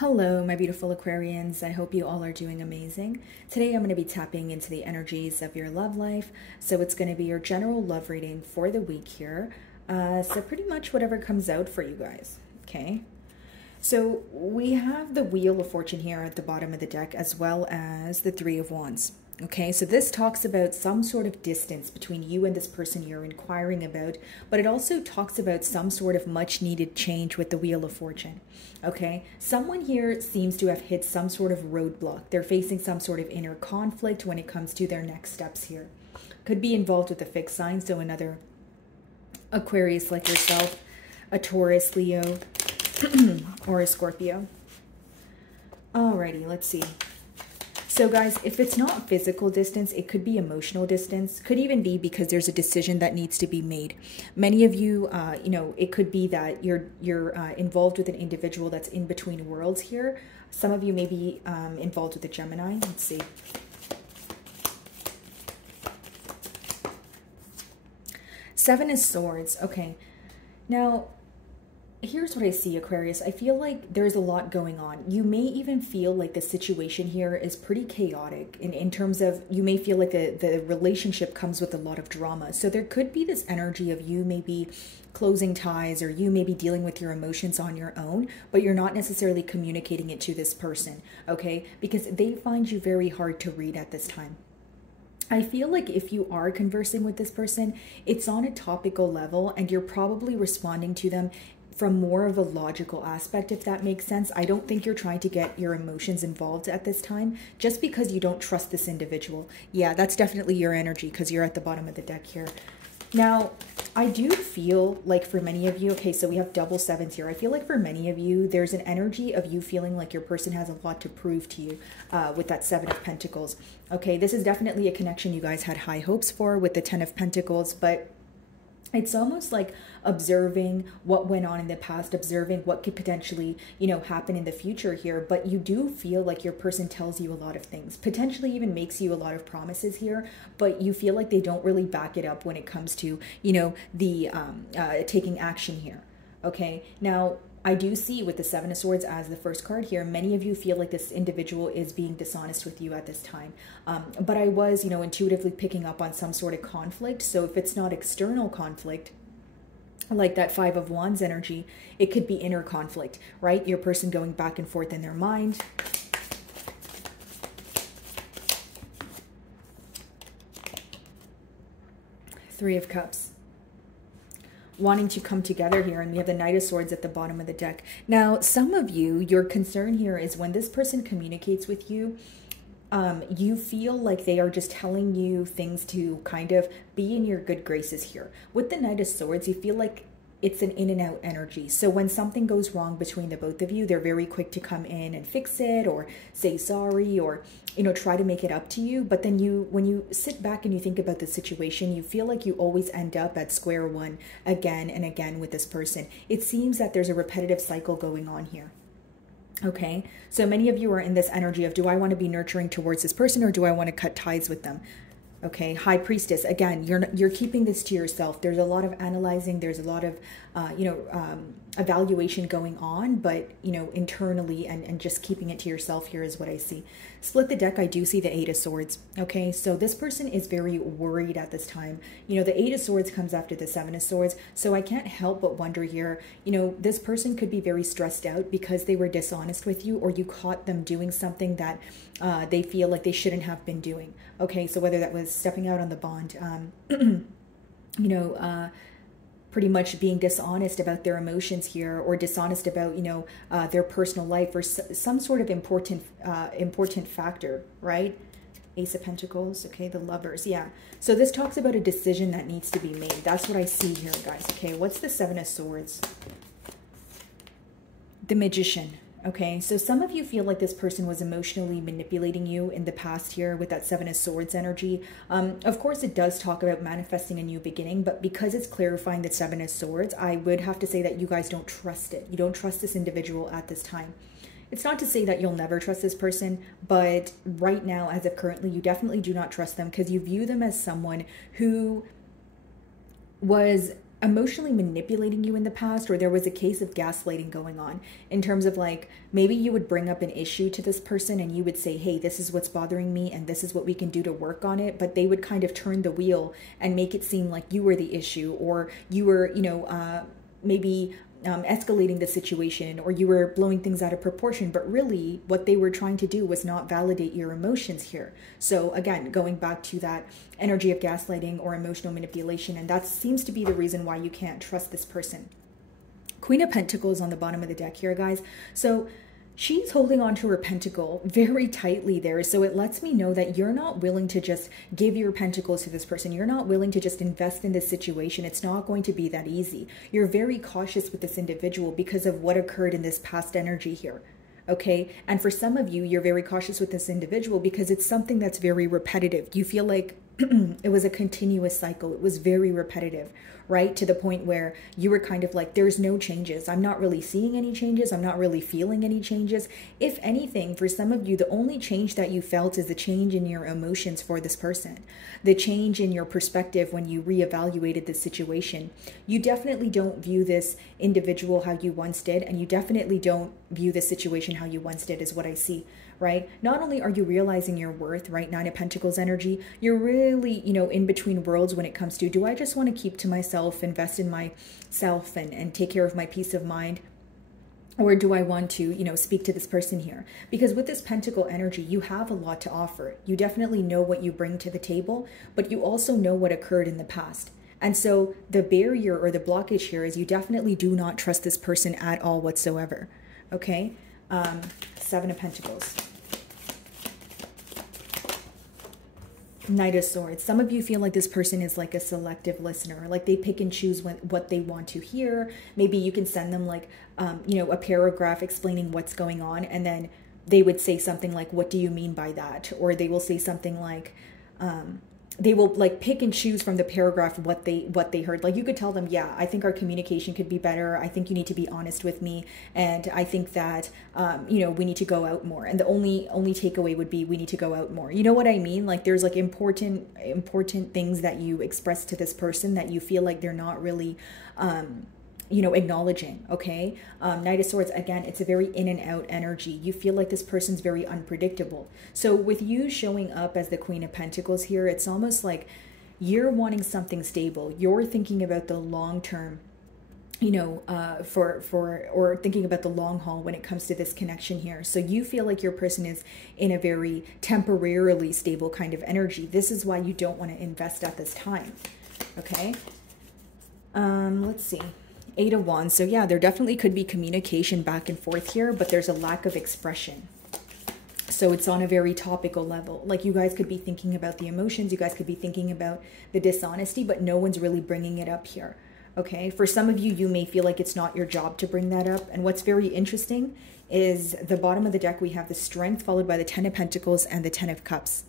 Hello, my beautiful Aquarians. I hope you all are doing amazing. Today I'm going to be tapping into the energies of your love life. So it's going to be your general love reading for the week here. So pretty much whatever comes out for you guys. Okay. So we have the Wheel of Fortune here at the bottom of the deck, as well as the Three of Wands. Okay, so this talks about some sort of distance between you and this person you're inquiring about, but it also talks about some sort of much needed change with the Wheel of Fortune. Okay, someone here seems to have hit some sort of roadblock. They're facing some sort of inner conflict when it comes to their next steps here. Could be involved with a fixed sign, so another Aquarius like yourself, a Taurus, Leo, or a Scorpio. Alrighty, let's see. So guys, if it's not physical distance, it could be emotional distance. Could even be because there's a decision that needs to be made. Many of you, it could be that you're involved with an individual that's in between worlds here. Some of you may be involved with a Gemini. Let's see. Seven of Swords. Okay. Now, here's what I see, Aquarius. I feel like there's a lot going on. You may even feel like the situation here is pretty chaotic in terms of, you may feel like the relationship comes with a lot of drama. So there could be this energy of you maybe closing ties, or you may be dealing with your emotions on your own, but you're not necessarily communicating it to this person, okay? Because they find you very hard to read at this time. I feel like if you are conversing with this person, it's on a topical level and you're probably responding to them from more of a logical aspect, if that makes sense. I don't think you're trying to get your emotions involved at this time just because you don't trust this individual. Yeah, that's definitely your energy because you're at the bottom of the deck here. Now, I do feel like for many of you, okay, so we have double sevens here. I feel like for many of you, there's an energy of you feeling like your person has a lot to prove to you with that Seven of Pentacles. Okay, this is definitely a connection you guys had high hopes for with the Ten of Pentacles, but it's almost like observing what went on in the past, observing what could potentially, happen in the future here. But you do feel like your person tells you a lot of things, potentially even makes you a lot of promises here, but you feel like they don't really back it up when it comes to, the taking action here. Okay, now I do see with the Seven of Swords as the first card here, many of you feel like this individual is being dishonest with you at this time. But I was, intuitively picking up on some sort of conflict. So if it's not external conflict, like that Five of Wands energy, it could be inner conflict, right? Your person going back and forth in their mind. Three of Cups. Wanting to come together here, and we have the Knight of Swords at the bottom of the deck. Now, some of you, your concern here is when this person communicates with you, you feel like they are just telling you things to kind of be in your good graces here. With the Knight of Swords, you feel like it's an in and out energy. So when something goes wrong between the both of you, they're very quick to come in and fix it or say sorry or, try to make it up to you. But then when you sit back and you think about the situation, you feel like you always end up at square one again and again with this person. It seems that there's a repetitive cycle going on here. Okay, so many of you are in this energy of, do I want to be nurturing towards this person or do I want to cut ties with them? Okay, High Priestess, again, you're keeping this to yourself. There's a lot of analyzing, there's a lot of evaluation going on, but internally and just keeping it to yourself here is what I see. Split the deck, I do see the Eight of Swords. Okay, so this person is very worried at this time. The Eight of Swords comes after the Seven of Swords, so I can't help but wonder here, this person could be very stressed out because they were dishonest with you, or you caught them doing something that they feel like they shouldn't have been doing. Okay, so whether that was stepping out on the bond, pretty much being dishonest about their emotions here, or dishonest about, their personal life, or some sort of important factor, right? Ace of Pentacles, okay, the Lovers, yeah. So this talks about a decision that needs to be made. That's what I see here, guys. Okay, what's the Seven of Swords? The Magician. Okay, so some of you feel like this person was emotionally manipulating you in the past here with that Seven of Swords energy. Of course, it does talk about manifesting a new beginning, but because it's clarifying the Seven of Swords, I would have to say that you guys don't trust it. You don't trust this individual at this time. It's not to say that you'll never trust this person, but right now, as of currently, you definitely do not trust them because you view them as someone who was emotionally manipulating you in the past, or there was a case of gaslighting going on in terms of like, maybe you would bring up an issue to this person and you would say, hey, this is what's bothering me and this is what we can do to work on it. But they would kind of turn the wheel and make it seem like you were the issue, or you were, maybe escalating the situation, or you were blowing things out of proportion. But really what they were trying to do was not validate your emotions here. So again, going back to that energy of gaslighting or emotional manipulation, and that seems to be the reason why you can't trust this person. Queen of Pentacles on the bottom of the deck here, guys. So she's holding on to her pentacle very tightly there. So it lets me know that you're not willing to just give your pentacles to this person. You're not willing to just invest in this situation. It's not going to be that easy. You're very cautious with this individual because of what occurred in this past energy here. Okay. And for some of you, you're very cautious with this individual because it's something that's very repetitive. You feel like it was a continuous cycle. It was very repetitive, right? To the point where you were kind of like, there's no changes. I'm not really seeing any changes. I'm not really feeling any changes. If anything, for some of you, the only change that you felt is the change in your emotions for this person, the change in your perspective when you reevaluated the situation. You definitely don't view this individual how you once did, and you definitely don't view the situation how you once did, is what I see. Right? Not only are you realizing your worth, right? Nine of Pentacles energy, you're really, in between worlds when it comes to, do I just want to keep to myself, invest in myself and take care of my peace of mind? Or do I want to, speak to this person here? Because with this Pentacle energy, you have a lot to offer. You definitely know what you bring to the table, but you also know what occurred in the past. And so the barrier or the blockage here is you definitely do not trust this person at all whatsoever. Okay? Seven of Pentacles. Knight of Swords. Some of you feel like this person is like a selective listener, like they pick and choose what they want to hear. Maybe you can send them like, a paragraph explaining what's going on, and then they would say something like, what do you mean by that? Or they will say something like, they will like pick and choose from the paragraph what they heard. Like you could tell them, yeah, I think our communication could be better. I think you need to be honest with me. And I think that, we need to go out more. And the only takeaway would be, we need to go out more. You know what I mean? Like there's like important things that you express to this person that you feel like they're not really, acknowledging. Okay. Knight of Swords, again, it's a very in and out energy. You feel like this person's very unpredictable. So with you showing up as the Queen of Pentacles here, it's almost like you're wanting something stable. You're thinking about the long term, or thinking about the long haul when it comes to this connection here. So you feel like your person is in a very temporarily stable kind of energy. This is why you don't want to invest at this time. Okay. Let's see. Eight of Wands. So yeah, there definitely could be communication back and forth here, but there's a lack of expression. So it's on a very topical level. Like you guys could be thinking about the emotions, you guys could be thinking about the dishonesty, but no one's really bringing it up here. Okay, for some of you, you may feel like it's not your job to bring that up. And what's very interesting is the bottom of the deck, we have the Strength followed by the Ten of Pentacles and the Ten of Cups,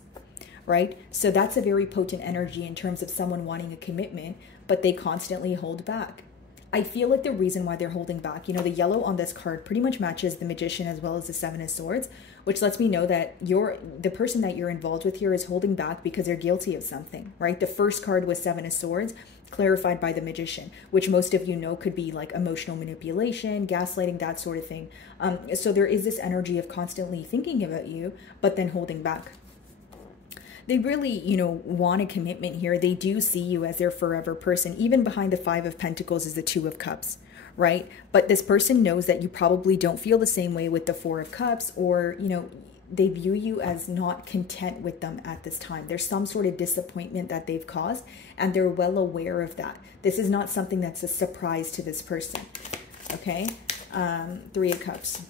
right? So that's a very potent energy in terms of someone wanting a commitment, but they constantly hold back. I feel like the reason why they're holding back, the yellow on this card pretty much matches the Magician as well as the Seven of Swords, which lets me know that the person that you're involved with here is holding back because they're guilty of something, right? The first card was Seven of Swords, clarified by the Magician, which most of you know could be like emotional manipulation, gaslighting, that sort of thing. So there is this energy of constantly thinking about you, but then holding back. They really, want a commitment here. They do see you as their forever person. Even behind the Five of Pentacles is the Two of Cups, right? But this person knows that you probably don't feel the same way with the Four of Cups, or, they view you as not content with them at this time. There's some sort of disappointment that they've caused, and they're well aware of that. This is not something that's a surprise to this person, okay? Three of Cups.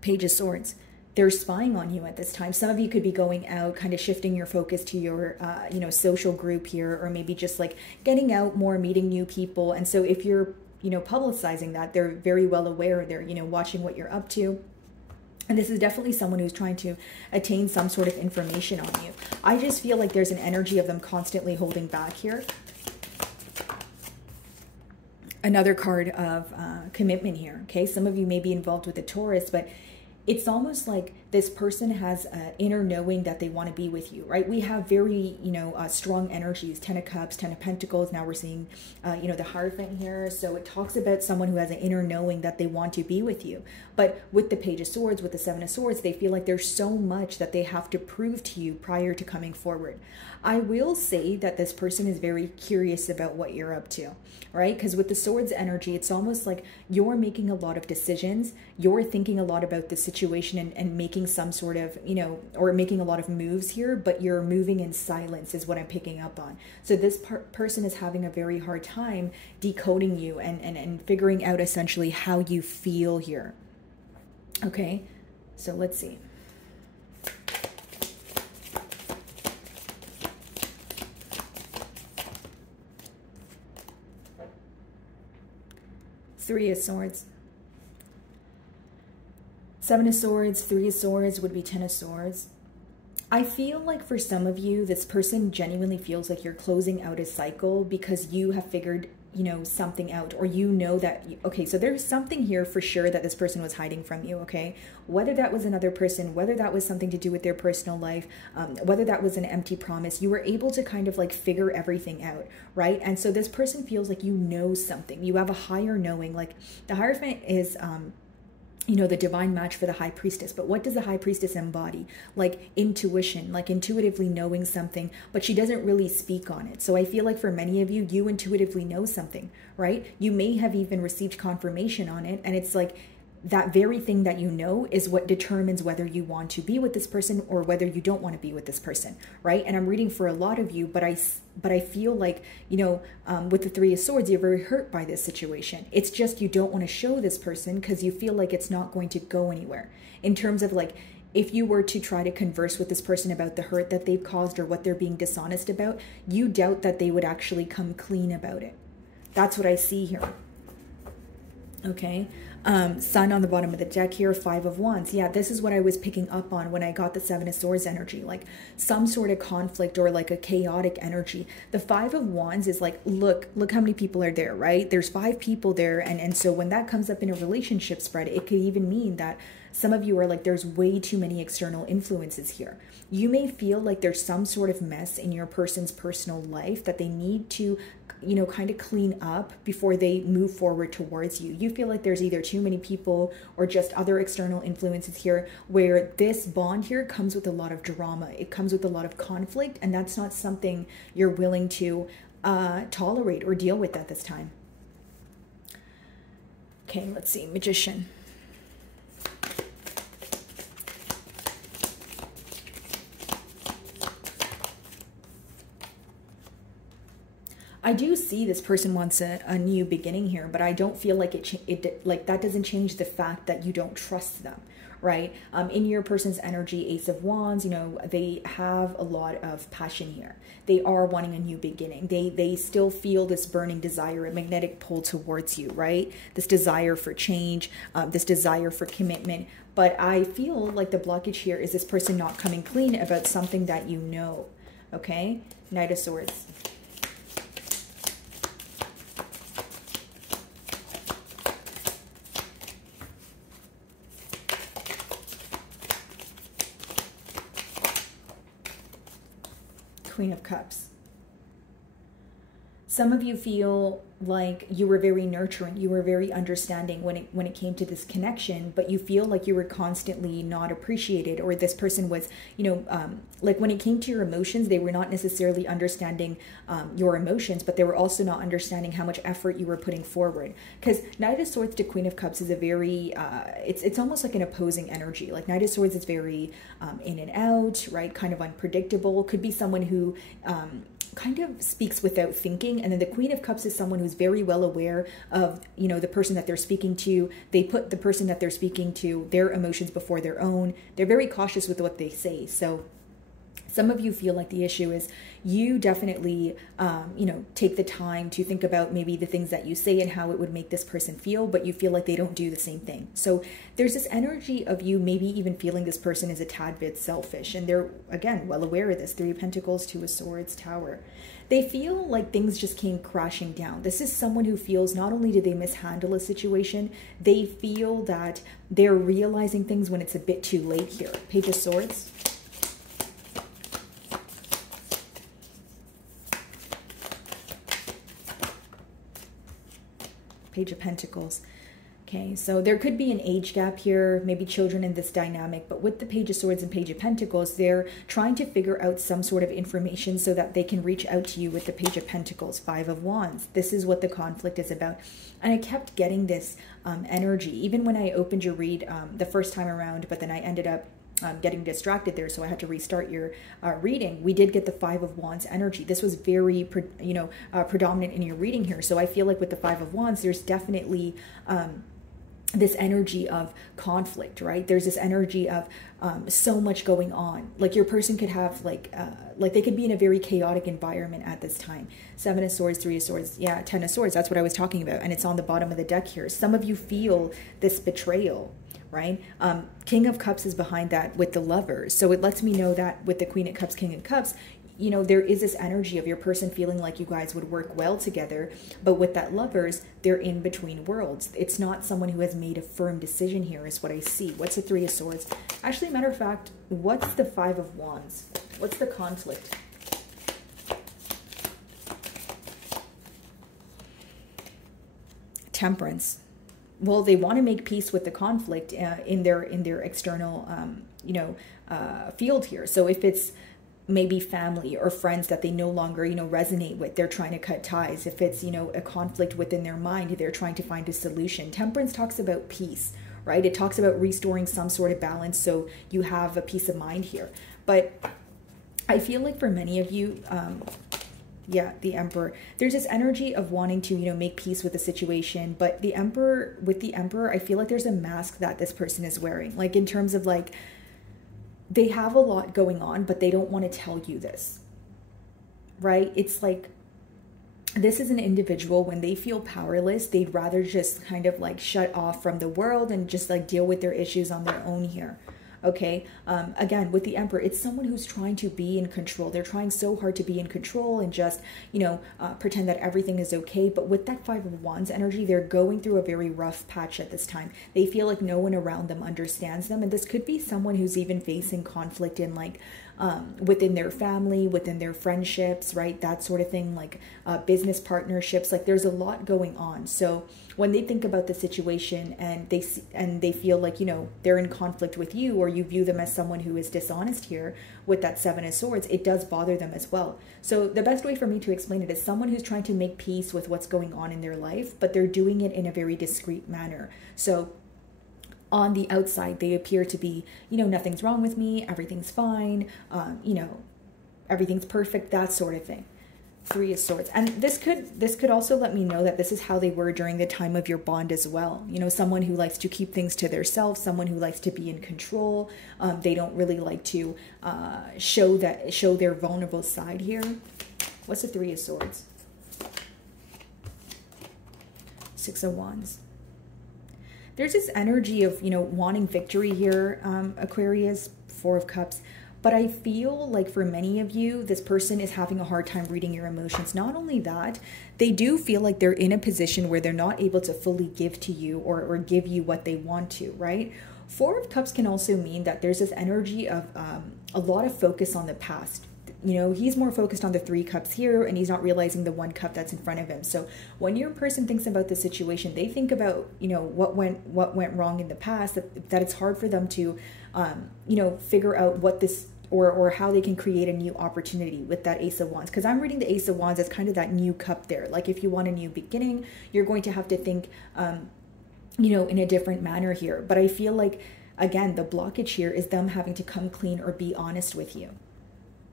Page of Swords. They're spying on you at this time. Some of you could be going out, kind of shifting your focus to your, social group here, or maybe just like getting out more, meeting new people. And so if you're, publicizing that, they're very well aware. They're, watching what you're up to. And this is definitely someone who's trying to attain some sort of information on you. I just feel like there's an energy of them constantly holding back here. Another card of commitment here. Okay. Some of you may be involved with a Taurus, but it's almost like this person has an inner knowing that they want to be with you, right? We have very, strong energies, 10 of Cups, 10 of Pentacles. Now we're seeing, the Hierophant here. So it talks about someone who has an inner knowing that they want to be with you. But with the Page of Swords, with the Seven of Swords, they feel like there's so much that they have to prove to you prior to coming forward. I will say that this person is very curious about what you're up to, right? Because with the Swords energy, it's almost like you're making a lot of decisions. You're thinking a lot about the situation and making some sort of, or making a lot of moves here, but you're moving in silence is what I'm picking up on. So this person is having a very hard time decoding you and figuring out essentially how you feel here. Okay, so let's see. Three of Swords. Seven of Swords, Three of Swords would be 10 of Swords. I feel like for some of you, this person genuinely feels like you're closing out a cycle because you have figured, something out, or that, okay, so there's something here for sure that this person was hiding from you, okay? Whether that was another person, whether that was something to do with their personal life, whether that was an empty promise, you were able to kind of like figure everything out, right? And so this person feels like something. You have a higher knowing. Like the Hierophant is, the divine match for the High Priestess. But what does the High Priestess embody? Like intuition, like intuitively knowing something, but she doesn't really speak on it. So I feel like for many of you, you intuitively know something, right? You may have even received confirmation on it. And it's like that very thing that you know is what determines whether you want to be with this person or whether you don't want to be with this person, right? And I'm reading for a lot of you, but I feel like, with the Three of Swords, you're very hurt by this situation. It's just you don't want to show this person because you feel like it's not going to go anywhere. In terms of like, if you were to try to converse with this person about the hurt that they've caused or what they're being dishonest about, you doubt that they would actually come clean about it. That's what I see here. Okay. Sun on the bottom of the deck here, Five of Wands. Yeah, this is what I was picking up on when I got the Seven of Swords energy, like some sort of conflict or like a chaotic energy. The Five of Wands is like, look how many people are there, right? There's 5 people there. And so when that comes up in a relationship spread, it could even mean that some of you are like, there's way too many external influences here. You may feel like there's some sort of mess in your person's personal life that they need to, kind of clean up before they move forward towards you. You feel like there's either too many people or just other external influences here, where this bond here comes with a lot of drama. It comes with a lot of conflict, and that's not something you're willing to tolerate or deal with at this time. Okay, let's see. Magician. I do see this person wants a new beginning here, but I don't feel like like that doesn't change the fact that you don't trust them, right? In your person's energy, Ace of Wands, they have a lot of passion here. They are wanting a new beginning. They still feel this burning desire, a magnetic pull towards you, right? This desire for change, this desire for commitment. But I feel like the blockage here is this person not coming clean about something that you know, okay? Knight of Swords. Queen of Cups. Some of you feel like you were very nurturing, you were very understanding when it came to this connection, but you feel like you were constantly not appreciated, or this person was, like when it came to your emotions, they were not necessarily understanding your emotions, but they were also not understanding how much effort you were putting forward. Because Knight of Swords to Queen of Cups is a very, it's almost like an opposing energy. Like Knight of Swords is very in and out, right? Kind of unpredictable. Could be someone who kind of speaks without thinking, and then the Queen of Cups is someone who's very well aware of the person that they're speaking to. They put the person that they're speaking to, their emotions before their own. They're very cautious with what they say. So Some of you feel like the issue is you definitely, you know, take the time to think about maybe the things that you say and how it would make this person feel, but you feel like they don't do the same thing. So there's this energy of you maybe even feeling this person is a tad bit selfish. And they're, again, well aware of this. 3 of Pentacles, 2 of Swords, Tower. They feel like things just came crashing down. This is someone who feels not only did they mishandle a situation, they feel that they're realizing things when it's a bit too late here. Page of Swords. Page of Pentacles. Okay, so there could be an age gap here, maybe children in this dynamic, but with the Page of Swords and Page of Pentacles, they're trying to figure out some sort of information so that they can reach out to you with the Page of Pentacles, 5 of Wands. This is what the conflict is about. And I kept getting this energy, even when I opened your read the first time around, but then I ended up getting distracted there, so I had to restart your reading. We did get the 5 of Wands energy. This was very, predominant in your reading here. So I feel like with the 5 of Wands, there's definitely this energy of conflict, right? There's this energy of so much going on. Like your person could have like they could be in a very chaotic environment at this time. 7 of Swords, 3 of Swords, yeah, 10 of Swords. That's what I was talking about. And it's on the bottom of the deck here. Some of you feel this betrayal, right? King of Cups is behind that with the Lovers. So it lets me know that with the Queen of Cups, King of Cups, you know, there is this energy of your person feeling like you guys would work well together. But with that Lovers, they're in between worlds. It's not someone who has made a firm decision here is what I see. What's the 3 of Swords? Actually, matter of fact, what's the 5 of Wands? What's the conflict? Temperance. Well, they want to make peace with the conflict in their external, field here. So if it's maybe family or friends that they no longer, resonate with, they're trying to cut ties. If it's, a conflict within their mind, they're trying to find a solution. Temperance talks about peace, right? It talks about restoring some sort of balance so you have a peace of mind here. But I feel like for many of you, yeah, the Emperor. There's this energy of wanting to, make peace with the situation. But the Emperor, with the Emperor, I feel like there's a mask that this person is wearing. Like in terms of like, they have a lot going on, but they don't want to tell you this, right? It's like, this is an individual, when they feel powerless, they'd rather just kind of like shut off from the world and just like deal with their issues on their own here. Okay, again, with the Emperor, it's someone who's trying to be in control. They're trying so hard to be in control and just, pretend that everything is okay. But with that 5 of Wands energy, they're going through a very rough patch at this time. They feel like no one around them understands them. And this could be someone who's even facing conflict in like, within their family, within their friendships, right? That sort of thing, like business partnerships. Like there's a lot going on. So when they think about the situation and they feel like, they're in conflict with you, or you view them as someone who is dishonest here with that 7 of Swords, it does bother them as well. So the best way for me to explain it is someone who's trying to make peace with what's going on in their life, but they're doing it in a very discreet manner. So on the outside, they appear to be, nothing's wrong with me, everything's fine, everything's perfect, that sort of thing. 3 of Swords. And this could also let me know that this is how they were during the time of your bond as well. Someone who likes to keep things to themselves, someone who likes to be in control. They don't really like to show their vulnerable side here. What's the 3 of Swords? 6 of Wands. There's this energy of, wanting victory here, Aquarius, 4 of Cups. But I feel like for many of you, this person is having a hard time reading your emotions. Not only that, they do feel like they're in a position where they're not able to fully give to you or give you what they want to, right? 4 of Cups can also mean that there's this energy of a lot of focus on the past. He's more focused on the 3 cups here, and he's not realizing the 1 cup that's in front of him. So when your person thinks about the situation, they think about, what went wrong in the past, that it's hard for them to, figure out what this, or how they can create a new opportunity with that Ace of Wands. Because I'm reading the Ace of Wands as kind of that new cup there. Like if you want a new beginning, you're going to have to think, in a different manner here. But I feel like, again, the blockage here is them having to come clean or be honest with you.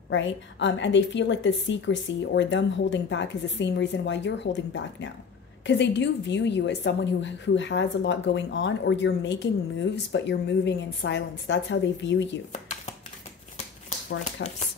Right? And they feel like the secrecy or them holding back is the same reason why you're holding back now. Because they do view you as someone who has a lot going on, or you're making moves, but you're moving in silence. That's how they view you. 4 of Cups.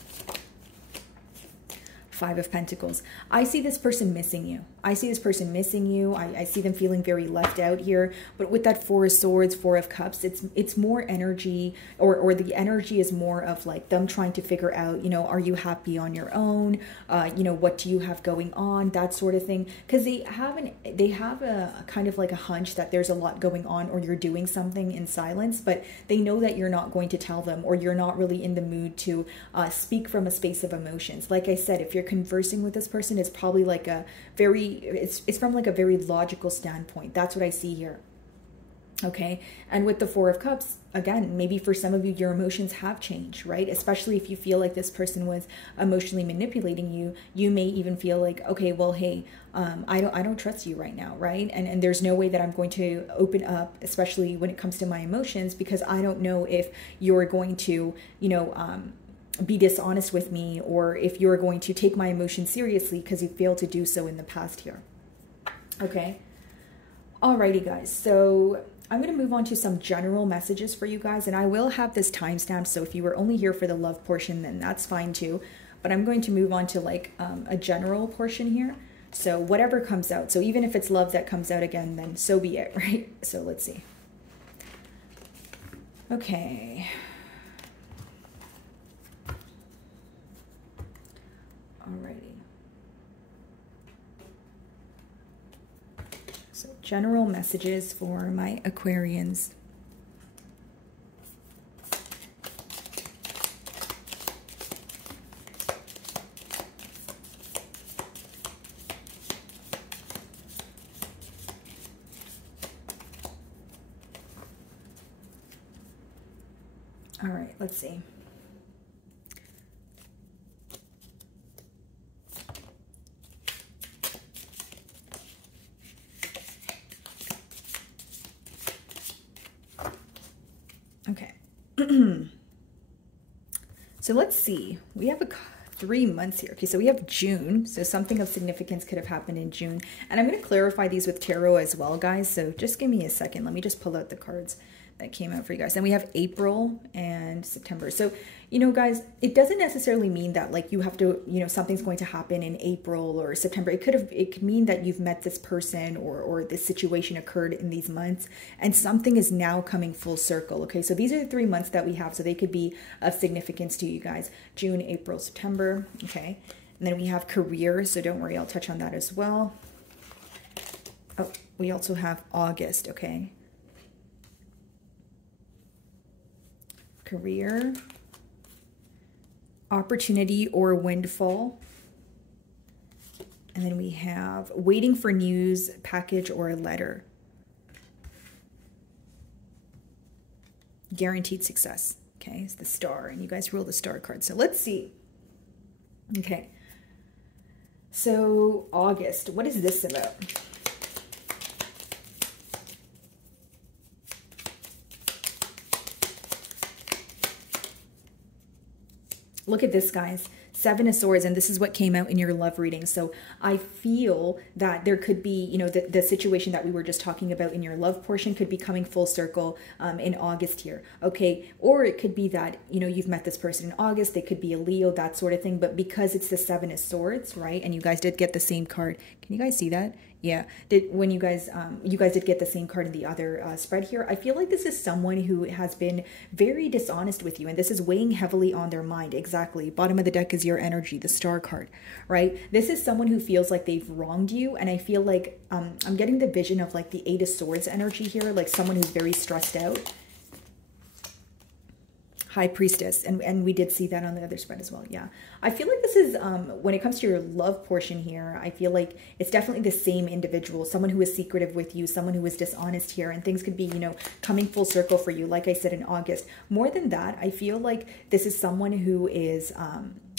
Five of Pentacles. I see this person missing you. I see this person missing you. I see them feeling very left out here. But with that Four of Swords, Four of Cups, it's more energy, or the energy is more of like them trying to figure out, you know, are you happy on your own? You know, what do you have going on? That sort of thing. Because they have a kind of like a hunch that there's a lot going on, or you're doing something in silence, but they know that you're not going to tell them, or you're not really in the mood to speak from a space of emotions. Like I said, if you're conversing with this person, it's probably like a very, it's from like a very logical standpoint. That's what I see here. Okay. And with the Four of Cups, again, maybe for some of you, your emotions have changed, right? Especially if you feel like this person was emotionally manipulating you, you may even feel like, okay, well, hey, I don't trust you right now, right? And there's no way that I'm going to open up, especially when it comes to my emotions, because I don't know if you're going to, you know, be dishonest with me, or if you're going to take my emotions seriously, because you failed to do so in the past here. Okay. Alrighty, guys. So I'm going to move on to some general messages for you guys, and I will have this timestamp, so if you were only here for the love portion, then that's fine too. But I'm going to move on to like a general portion here. So whatever comes out, so even if it's love that comes out again, then so be it, right? So let's see. Okay. Alrighty. So general messages for my Aquarians. All right, let's see. Okay. So let's see. We have 3 months here. Okay, so we have June. So something of significance could have happened in June. And I'm going to clarify these with tarot as well, guys. So just give me a second. Let me just pull out the cards that came out for you guys. And we have April and September. So, you know, guys, it doesn't necessarily mean that like you have to, you know, something's going to happen in April or September. It could mean that you've met this person, or this situation occurred in these months, and something is now coming full circle. Okay, so these are the 3 months that we have, so they could be of significance to you guys. June, April, September. Okay, and then we have career, so don't worry, I'll touch on that as well. Oh, we also have August. Okay, career, opportunity or windfall. And then we have waiting for news, package or a letter. Guaranteed success. Okay, it's the star, and you guys roll the star card. So let's see. Okay. So August, what is this about? Look at this, guys. 7 of Swords, and this is what came out in your love reading. So I feel that there could be, you know, the situation that we were just talking about in your love portion could be coming full circle in August here, okay? Or it could be that, you know, you've met this person in August. They could be a Leo, that sort of thing. But because it's the 7 of Swords, right? And you guys did get the same card. Can you guys see that? Yeah, when you guys did get the same card in the other spread here. I feel like this is someone who has been very dishonest with you, and this is weighing heavily on their mind. Exactly. Bottom of the deck is your energy, the star card, right? This is someone who feels like they've wronged you, and I feel like I'm getting the vision of like the 8 of Swords energy here, like someone who's very stressed out. High Priestess, and we did see that on the other spread as well. Yeah, I feel like this is when it comes to your love portion here, I feel like it's definitely the same individual, someone who is secretive with you, someone who is dishonest here, and things could be, you know, coming full circle for you, like I said, in August. More than that, I feel like this is someone who is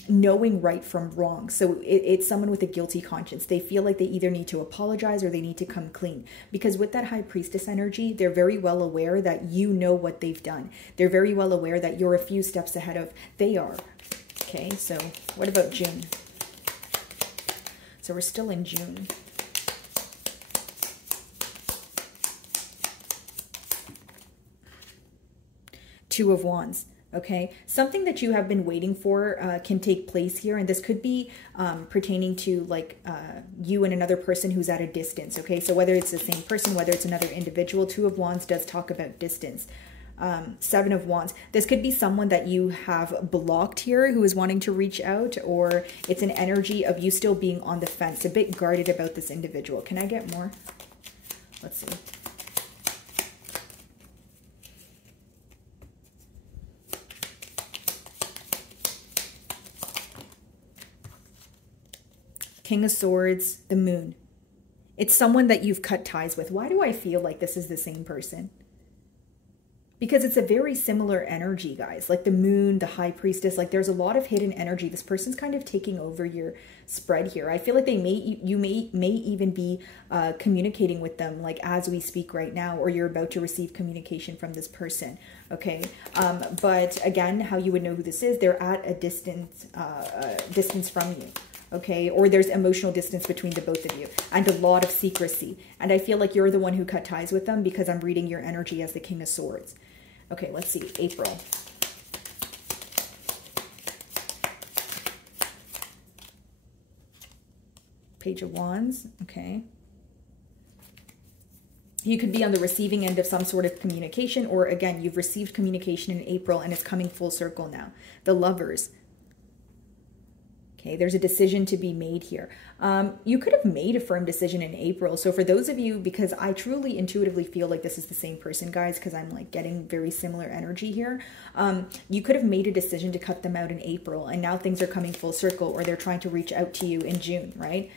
knowing right from wrong. So it's someone with a guilty conscience. They feel like they either need to apologize or they need to come clean, because with that High Priestess energy, they're very well aware that you know what they've done. They're very well aware that you're a few steps ahead of they are. Okay, so what about June? So we're still in June. Two of Wands. Okay, something that you have been waiting for can take place here, and this could be pertaining to like you and another person who's at a distance. Okay, so whether it's the same person, whether it's another individual, Two of Wands does talk about distance. Seven of Wands. This could be someone that you have blocked here who is wanting to reach out, or it's an energy of you still being on the fence, a bit guarded about this individual. Can I get more? Let's see. King of Swords, the Moon. It's someone that you've cut ties with. Why do I feel like this is the same person? Because it's a very similar energy, guys. Like the Moon, the High Priestess, like there's a lot of hidden energy. This person's kind of taking over your spread here. I feel like you may even be communicating with them like as we speak right now, or you're about to receive communication from this person. Okay, but again, how you would know who this is, they're at a distance from you. Okay, or there's emotional distance between the both of you and a lot of secrecy. And I feel like you're the one who cut ties with them because I'm reading your energy as the King of Swords. Okay, let's see, April. Page of Wands, okay. You could be on the receiving end of some sort of communication, or again, you've received communication in April and it's coming full circle now. The Lovers. Okay, there's a decision to be made here. You could have made a firm decision in April. So for those of you, because I truly intuitively feel like this is the same person, guys, because I'm like getting very similar energy here. You could have made a decision to cut them out in April, and now things are coming full circle, or they're trying to reach out to you in June, right?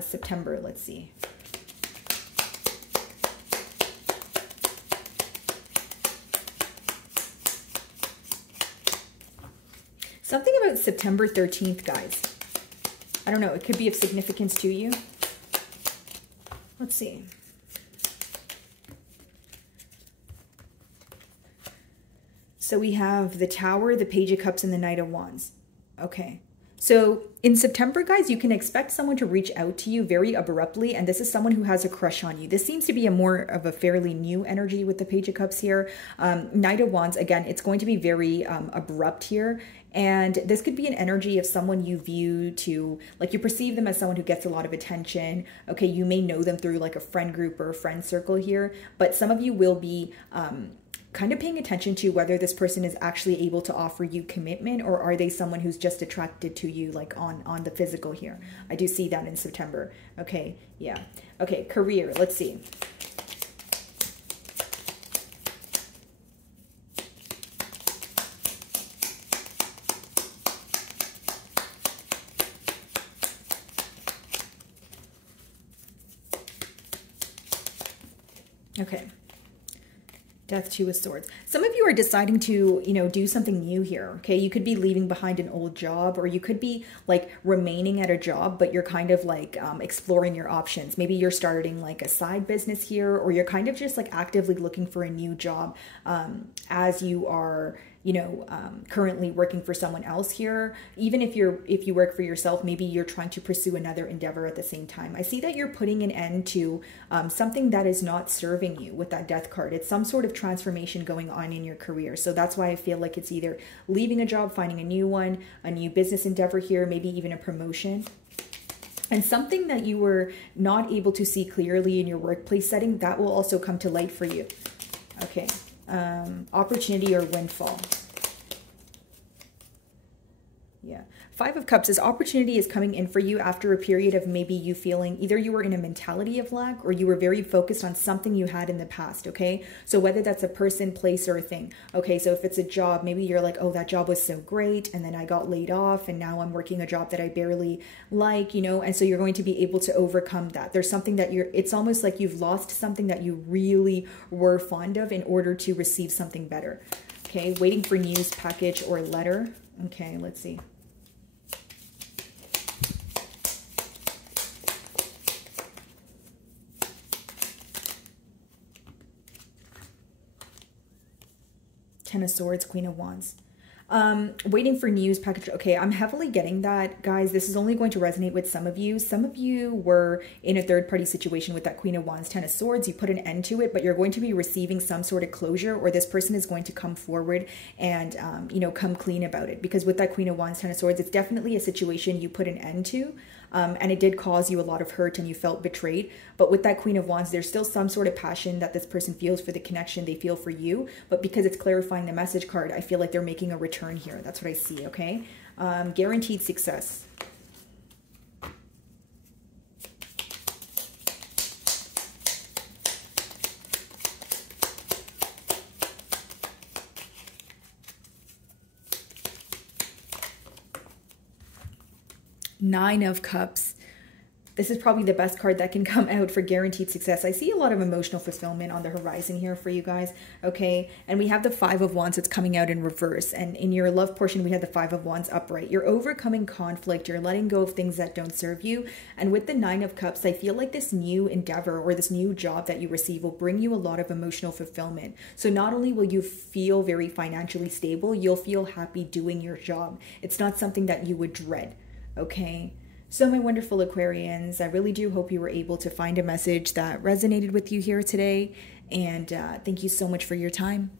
September, let's see. Something about September 13th, guys. I don't know. It could be of significance to you. Let's see. So we have the Tower, the Page of Cups, and the Knight of Wands. Okay. So in September, guys, you can expect someone to reach out to you very abruptly, and this is someone who has a crush on you. This seems to be a more of a fairly new energy with the Page of Cups here. Knight of Wands, again, it's going to be very abrupt here. And this could be an energy of someone you view to, like you perceive them as someone who gets a lot of attention. Okay, you may know them through like a friend group or a friend circle here, but some of you will be kind of paying attention to whether this person is actually able to offer you commitment, or are they someone who's just attracted to you like on the physical here. I do see that in September. Okay, yeah. Okay, career, let's see. Okay. Death, Two of Swords. Some of you are deciding to, you know, do something new here, okay? You could be leaving behind an old job, or you could be like remaining at a job, but you're kind of like exploring your options. Maybe you're starting like a side business here, or you're kind of just like actively looking for a new job as you are, you know, currently working for someone else here. Even if you work for yourself, maybe you're trying to pursue another endeavor at the same time. I see that you're putting an end to something that is not serving you with that Death card. It's some sort of transformation going on in your career. So that's why I feel like it's either leaving a job, finding a new one, a new business endeavor here, maybe even a promotion. And something that you were not able to see clearly in your workplace setting, that will also come to light for you. Okay. Opportunity or windfall. Yeah. Five of Cups is opportunity is coming in for you after a period of maybe you feeling either you were in a mentality of lack, or you were very focused on something you had in the past. Okay. So whether that's a person, place, or a thing. Okay. So if it's a job, maybe you're like, oh, that job was so great, and then I got laid off, and now I'm working a job that I barely like, you know, and so you're going to be able to overcome that. There's something that it's almost like you've lost something that you really were fond of in order to receive something better. Okay. Waiting for news, package, or letter. Okay. Let's see. Ten of Swords, Queen of Wands. Waiting for news package. Okay, I'm heavily getting that, guys. This is only going to resonate with some of you. Some of you were in a third party situation with that Queen of Wands, Ten of Swords. You put an end to it, but you're going to be receiving some sort of closure, or this person is going to come forward and, you know, come clean about it. Because with that Queen of Wands, Ten of Swords, it's definitely a situation you put an end to. And it did cause you a lot of hurt and you felt betrayed. But with that Queen of Wands, there's still some sort of passion that this person feels for the connection they feel for you. But because it's clarifying the message card, I feel like they're making a return here. That's what I see, okay? Guaranteed success. Nine of Cups. This is probably the best card that can come out for guaranteed success. I see a lot of emotional fulfillment on the horizon here for you guys, okay? And we have the Five of Wands that's coming out in reverse. And in your love portion, we have the Five of Wands upright. You're overcoming conflict. You're letting go of things that don't serve you. And with the Nine of Cups, I feel like this new endeavor or this new job that you receive will bring you a lot of emotional fulfillment. So not only will you feel very financially stable, you'll feel happy doing your job. It's not something that you would dread, okay? So my wonderful Aquarians, I really do hope you were able to find a message that resonated with you here today. And thank you so much for your time.